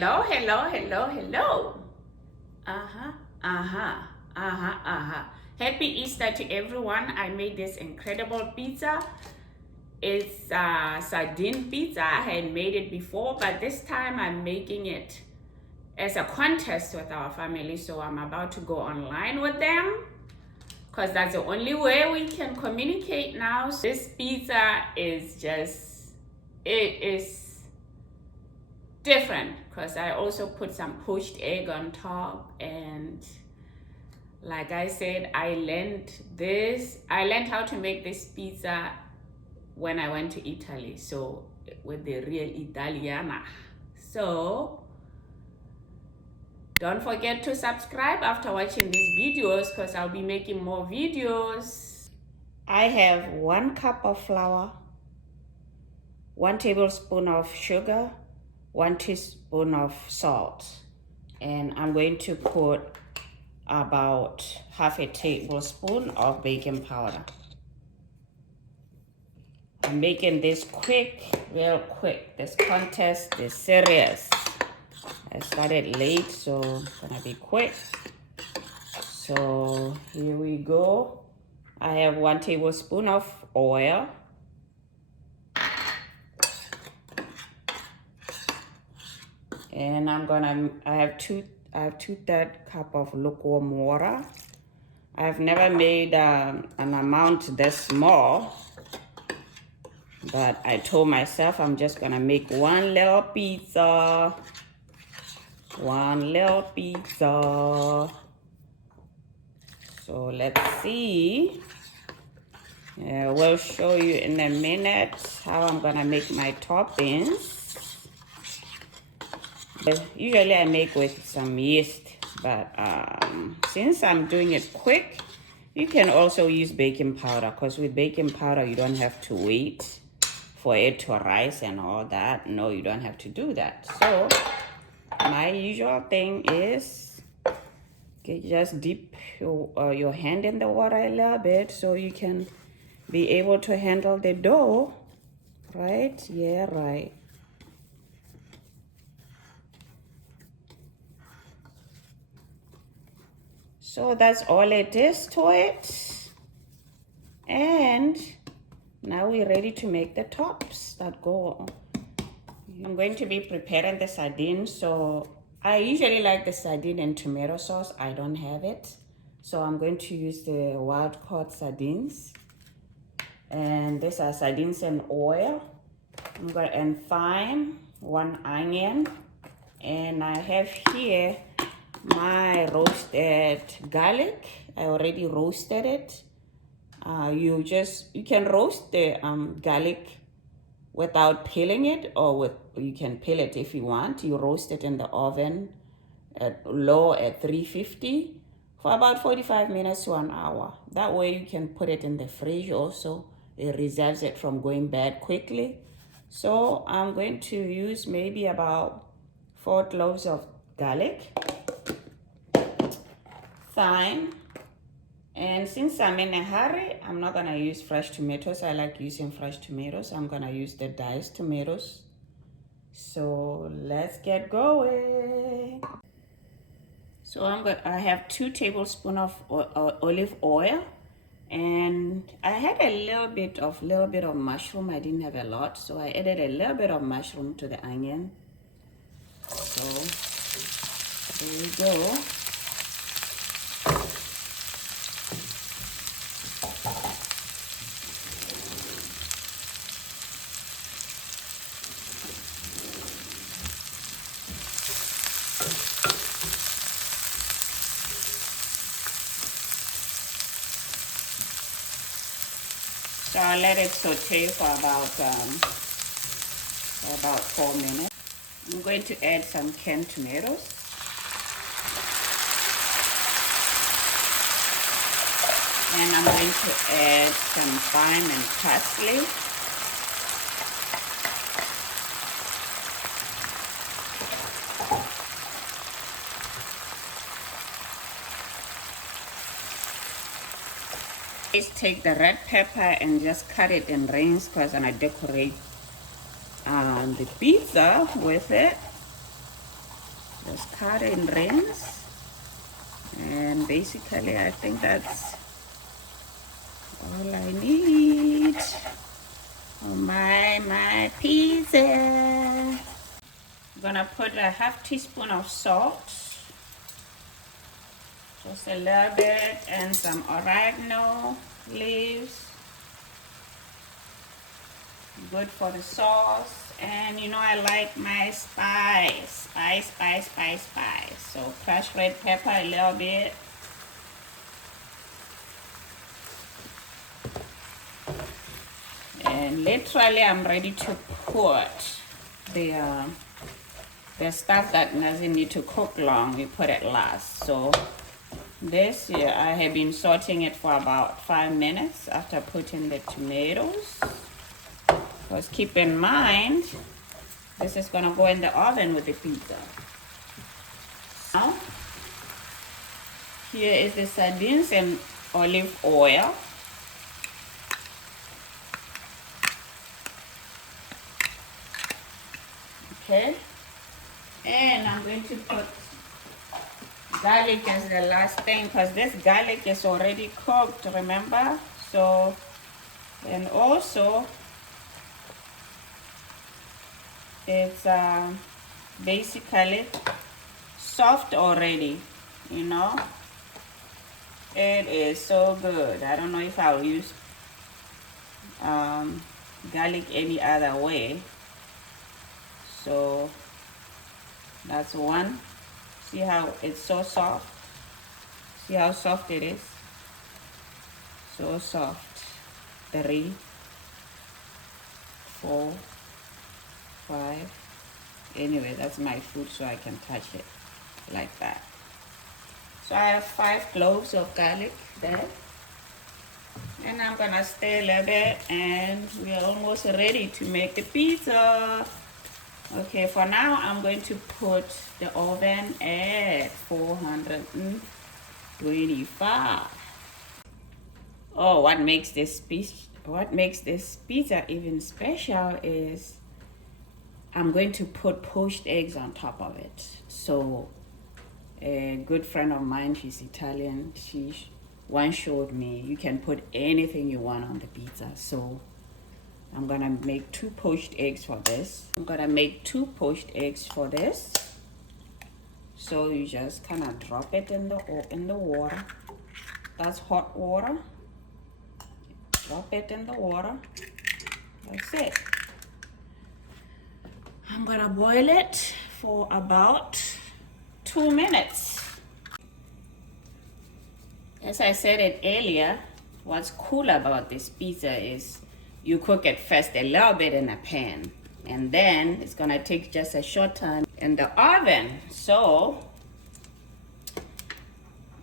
Hello, hello, hello, hello. Happy Easter to everyone. I made this incredible pizza. It's sardine pizza. I had made it before, but this time I'm making it as a contest with our family. So I'm about to go online with them because that's the only way we can communicate now. So this pizza is just, it is different because I also put some poached egg on top, and like I said, I learned how to make this pizza when I went to Italy, so with the real Italiana. So don't forget to subscribe after watching these videos because I'll be making more videos. I have 1 cup of flour, 1 tablespoon of sugar, 1 teaspoon of salt, and I'm going to put about half a tablespoon of baking powder. I'm making this quick, real quick. This contest is serious. I started late, so it's gonna be quick. So here we go. I have 1 tablespoon of oil. And I have 2/3 cup of lukewarm water. I've never made an amount this small, but I told myself I'm just gonna make one little pizza. So let's see. We'll show you in a minute how I'm gonna make my toppings. Usually I make with some yeast, but since I'm doing it quick, you can also use baking powder, because with baking powder you don't have to wait for it to rise and all that. No, you don't have to do that. So my usual thing is just dip your hand in the water a little bit so you can be able to handle the dough, right? Yeah, right. So that's all it is to it. And now we're ready to make the tops that go. I'm going to be preparing the sardines. So I usually like the sardine and tomato sauce. I don't have it. So I'm going to use the wild caught sardines. And these are sardines and oil. And thyme, 1 onion. And I have here my roasted garlic. I already roasted it. You can roast the garlic without peeling it, or you can peel it if you want. You roast it in the oven at low at 350 for about 45 minutes to an hour. That way you can put it in the fridge also. It reserves it from going bad quickly. So I'm going to use maybe about 4 cloves of garlic, thyme, and since I'm in a hurry, I'm not gonna use fresh tomatoes. I like using fresh tomatoes. I'm gonna use the diced tomatoes. So let's get going. So I have 2 tablespoons of olive oil, and I had a little bit of mushroom. I didn't have a lot, so I added a little bit of mushroom to the onion. So there we go. So I'll let it saute for about 4 minutes. I'm going to add some canned tomatoes. And I'm going to add some thyme and parsley. Just take the red pepper and just cut it in rings, because I'm gonna decorate the pizza with it. Just cut and rinse. And basically, I think that's all I need for my pizza. I'm gonna put a half teaspoon of salt, just a little bit, and some oregano leaves. Good for the sauce. And you know I like my spice. So crushed red pepper a little bit. And literally I'm ready to put the stuff that doesn't need to cook long. We put it last. So this here, I have been sauteing it for about 5 minutes after putting the tomatoes. Because keep in mind, this is gonna go in the oven with the pizza. Now, here is the sardines and olive oil. Okay, and I'm going to put garlic as the last thing because this garlic is already cooked, remember? So, and also, it's basically soft already, you know. It is so good. I don't know if I'll use garlic any other way. So that's one. See how it's so soft? See how soft it is? So soft. 3, 4, 5. Anyway, that's my food, so I can touch it like that. So I have 5 cloves of garlic there. And I'm gonna stir a little bit, and we are almost ready to make the pizza. Okay, for now I'm going to put the oven at 425. Oh, what makes this pizza even special is I'm going to put poached eggs on top of it. So a good friend of mine, she's Italian, she once showed me you can put anything you want on the pizza. So I'm gonna make 2 poached eggs for this. So you just kind of drop it in the water. That's hot water. Drop it in the water. That's it. I'm gonna boil it for about 2 minutes. As I said it earlier, what's cool about this pizza is you cook it first a little bit in a pan, and then it's gonna take just a short time in the oven. So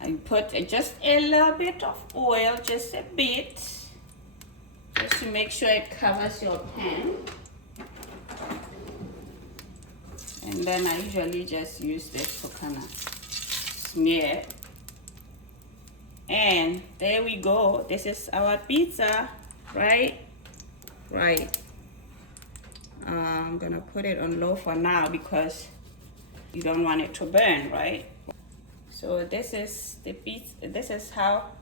I put just a little bit of oil, just a bit, just to make sure it covers your pan. And then I usually just use this to kind of smear it. And there we go. This is our pizza, right? I'm gonna put it on low for now because you don't want it to burn, right? So this is the pizza. This is how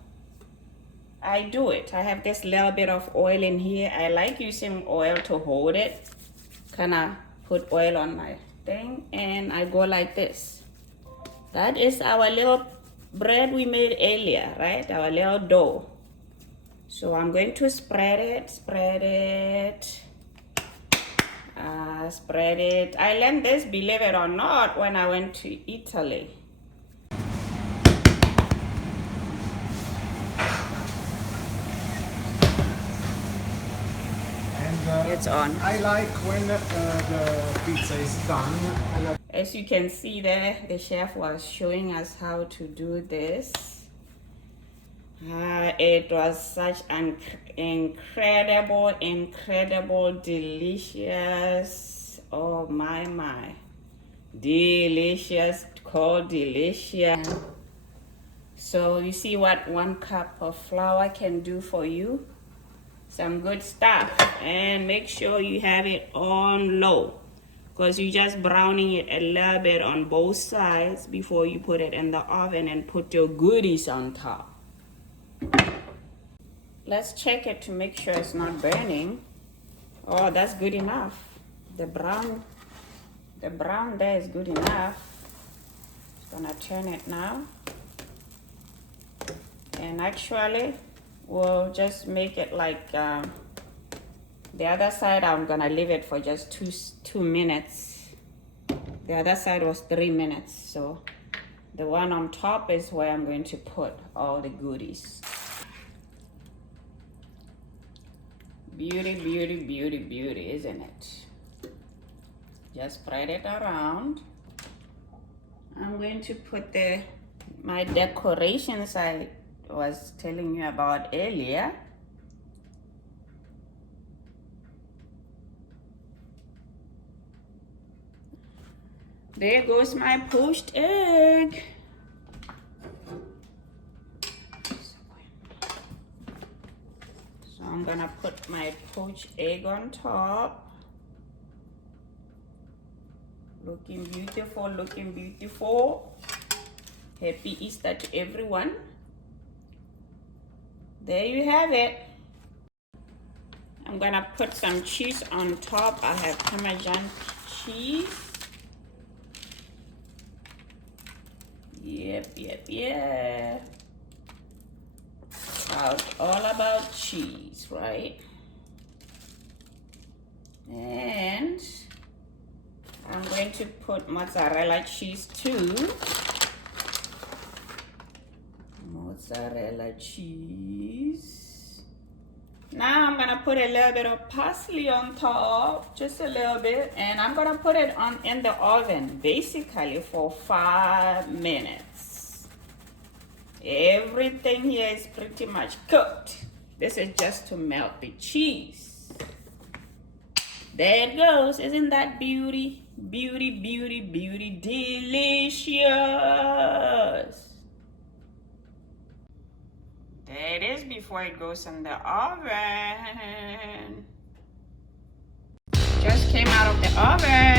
I do it. I have this little bit of oil in here. I like using oil to hold it. Kind of put oil on my thing, and I go like this. That is our little bread we made earlier, right? Our little dough. So I'm going to spread it. I learned this, believe it or not, when I went to Italy. And it's on. I like when the pizza is done. As you can see there, the chef was showing us how to do this. It was such an incredible, delicious. Oh my. Delicious, called delicious. So you see what 1 cup of flour can do for you? Some good stuff. And make sure you have it on low. because you're just browning it a little bit on both sides before you put it in the oven and put your goodies on top. Let's check it to make sure it's not burning. Oh, that's good enough. The brown there is good enough. Just gonna turn it now. And actually, we'll just make it like the other side. I'm gonna leave it for just two minutes. The other side was 3 minutes, so the one on top is where I'm going to put all the goodies. Beauty, beauty, beauty, beauty, isn't it? Just spread it around. I'm going to put my decorations I was telling you about earlier. There goes my poached egg. So I'm gonna put my poached egg on top. Looking beautiful, looking beautiful. Happy Easter to everyone. There you have it. I'm gonna put some cheese on top. I have Parmesan cheese. Yep. All about cheese, right? And I'm going to put mozzarella cheese too. Mozzarella cheese. Now I'm gonna put a little bit of parsley on top, just a little bit, and I'm gonna put it in the oven basically for 5 minutes. Everything here is pretty much cooked. This is just to melt the cheese. There it goes. Isn't that beauty? Beauty, beauty, beauty, delicious. There it is before it goes in the oven. Just came out of the oven.